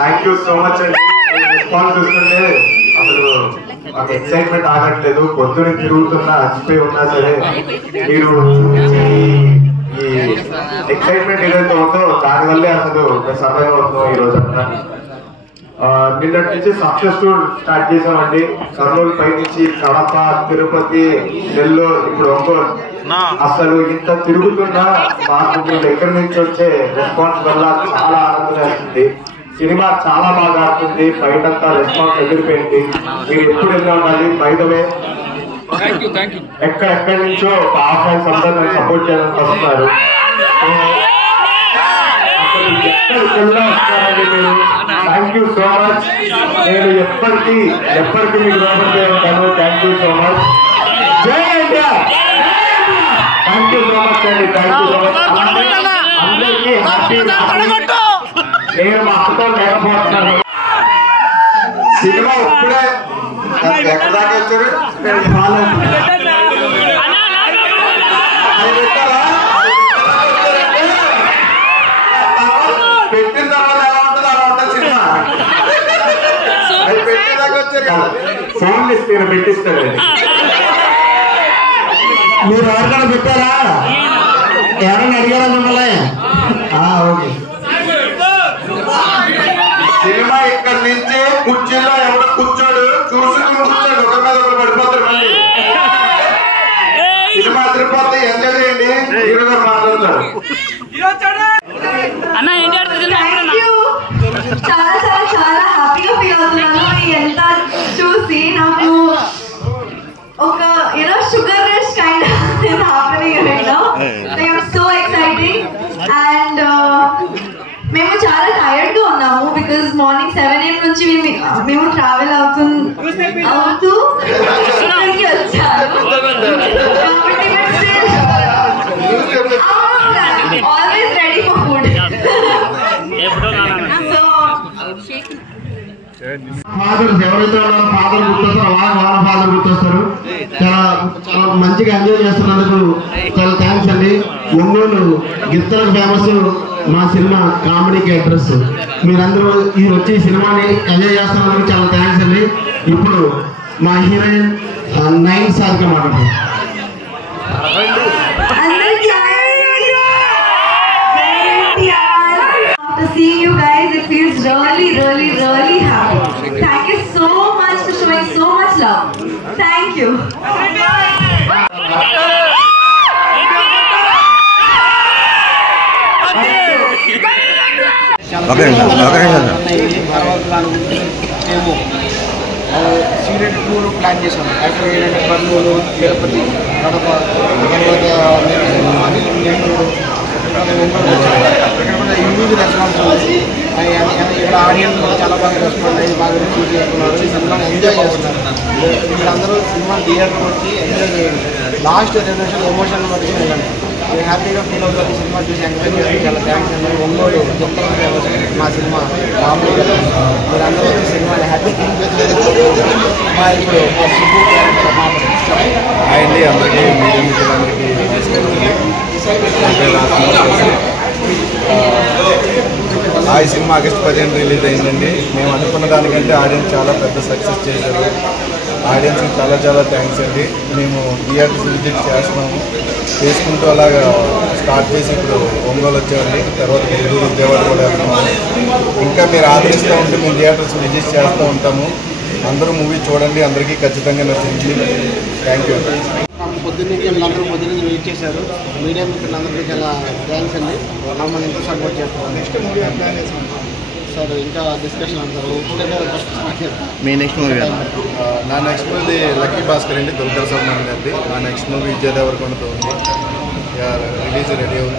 Thank you so much అండి. Response చూస్తుంటే అసలు మాకు ఎక్సైట్మెంట్ ఆగట్లేదు. పొద్దున తిరుగుతున్నా అచ్చిపోయి ఉన్నా సరే మీరు ఈ ఎక్సైట్మెంట్ ఏదైతే ఉందో దానివల్లే అసలు సమయం అవుతుందో ఈ రోజు అంతా. నిన్నటి నుంచి సక్సెస్ టూర్ స్టార్ట్ చేసామండి. కర్నూలు పై నుంచి కడప, తిరుపతి, నెల్లూరు, ఇప్పుడు ఒంగోలు. అసలు ఇంత తిరుగుతున్నా మాకు మీరు ఎక్కడి నుంచి వచ్చే రెస్పాన్స్ వల్ల చాలా ఆనందం వేస్తుంది. సినిమా చాలా బాగా ఆడుతుంది. బయటంతా రెస్పాన్స్ ఎదిరిపోయింది. మీరు ఎప్పుడు వెళ్ళి ఉండాలి. బయటమే ఎక్కడెక్కడి నుంచో ఆఫ్లైన్స్ అందరూ నన్ను సపోర్ట్ చేయడానికి వస్తున్నారు. ఎక్కడికి వెళ్ళినా వస్తారండి మీరు. Thank you so much. నేను ఎప్పటికీ మీకు రుణపడి ఉంటాను. Thank you so much. జై India. Thank you so much అండి. Thank you so much. అందరికీ హ్యాపీ. నేను మా అక్కతో లేకపోతున్నాను. సినిమా ఇప్పుడే ఎక్కడ దాకా వచ్చారు? పెట్టిన తర్వాత ఎలా ఉంటుంది అలా ఉంటుంది సినిమా. అది పెట్టిన దాకా వచ్చారు కదా. ఫోన్లు ఇస్తే పెట్టిస్తారు. మీరు ఎవరికైనా పెట్టారా? ఎవరైనా అడిగారా మిమ్మల్ని? ఓకే. సినిమా ఇక్కడ నుంచి కుర్చీలో ఎవడో కూర్చోడు, చూసుకుని కూర్చోడు, ఒక మీద ఒకరు పడిపోతారు. మళ్ళీ సినిమా తిరుపతి ఎంజాయ్ చేయండి. హీరో గారు మాట్లాడతారు. చాలా చాలా చాలా హ్యాపీగా ఫీల్ అవుతున్నాను. ఎంత చూసి నాకు ఒక sugar rush kind happening right now. So exciting. And మేము చాలా టైర్డ్ గా ఉన్నాము బికాస్ మార్నింగ్ 7 AM నుంచి మేము ట్రావెల్ అవుతూ ఇక్కడికి వచ్చాము. కాబట్టి always ready for food. Fathers ఎవరైతే ఉన్నారో ఫాదర్ గుర్తొస్తారో వాళ్ళ ఫాదర్ గుర్తొస్తారు. చాలా మంచిగా ఎంజాయ్ చేస్తున్నందుకు చాలా థ్యాంక్స్ అండి. ఒంగోలు గిత్తలకు ఫేమస్ మా సినిమా కామెడీకి అడ్రస్. మీరందరూ ఈ వచ్చి సినిమాని ఎంజాయ్ చేస్తున్నందుకు చాలా థ్యాంక్స్ అండి. ఇప్పుడు మా హీరోయిన్ 9 సార్గా మాట్లాడతారు. Seeing you guys, it feels really happy. Thank you so much for showing so much love. Thank you. Serial tour plan చేసాం. యాక్చువల్గా ఏంటంటే కర్నూలు, తిరుపతి, కడప, ఇక్కడ కూడా హ్యూజ్ రెస్పాన్స్ ఉంది. ఇక్కడ ఆడియన్స్ కూడా చాలా బాగా రెస్పాండ్ అయ్యి బాగా రిసీవ్ చేసుకున్నారు. సినిమాని ఎంజాయ్ చేస్తున్నారు. మీరందరూ సినిమా థియేటర్ వచ్చి ఎంజాయ్ చేయండి. లాస్ట్ ఎమోషన్ బట్టి వెళ్ళండి. మీరు హ్యాపీగా ఫీల్ అవుతుంది. సినిమా చూసి ఎంకరేజ్ చేసి చాలా థ్యాంక్స్ అండి. ఒంగోలు గొప్పగా ఫేమస్ మా సినిమా మామూలుగా. మీరందరూ వచ్చి సినిమాని హ్యాపీ మా ఇప్పుడు సిద్ధు క్యారెక్టర్ మా అండి. అందరికీ మీడియా మిత్రులందరికీ ఆ సినిమా ఆగస్టు 15 రిలీజ్ అయిందండి. మేము అనుకున్న దానికంటే ఆడియన్స్ చాలా పెద్ద సక్సెస్ చేశారు. ఆడియన్స్కి చాలా చాలా థ్యాంక్స్ అండి. మేము థియేటర్స్ విజిట్ చేస్తున్నాము, చేసుకుంటూ అలాగా స్టార్ట్ చేసి ఇప్పుడు ఒంగోలు వచ్చామండి. తర్వాత గుంటూరు, విజయవాడ కూడా వెళ్తున్నాము. ఇంకా మీరు ఆదరిస్తూ ఉంటే మేము థియేటర్స్ విజిట్ చేస్తూ ఉంటాము. అందరూ మూవీ చూడండి. అందరికీ ఖచ్చితంగా నచ్చింది. Thank you. పొద్దున్నే వీళ్ళందరూ పొద్దున్నే వెయిట్ చేశారు. మీడియా మిత్రులందరికీ చాలా థ్యాంక్స్ అండి. మమ్మల్ని ఎంతో సపోర్ట్ చేస్తాం. నెక్స్ట్ మూవీ ప్లాన్ చేస్తాం సార్. ఇంకా డిస్కషన్ అంటారు. మీ నెక్స్ట్ మూవీ? నా నెక్స్ట్ మూవీ లక్కీ భాస్కర్ అండి, దుర్గా సల్మాన్ గారిది. నా నెక్స్ట్ మూవీ విజయ్ దేవరకొండతో ఉంది. రిలీజ్ రెడీ అవుతుంది.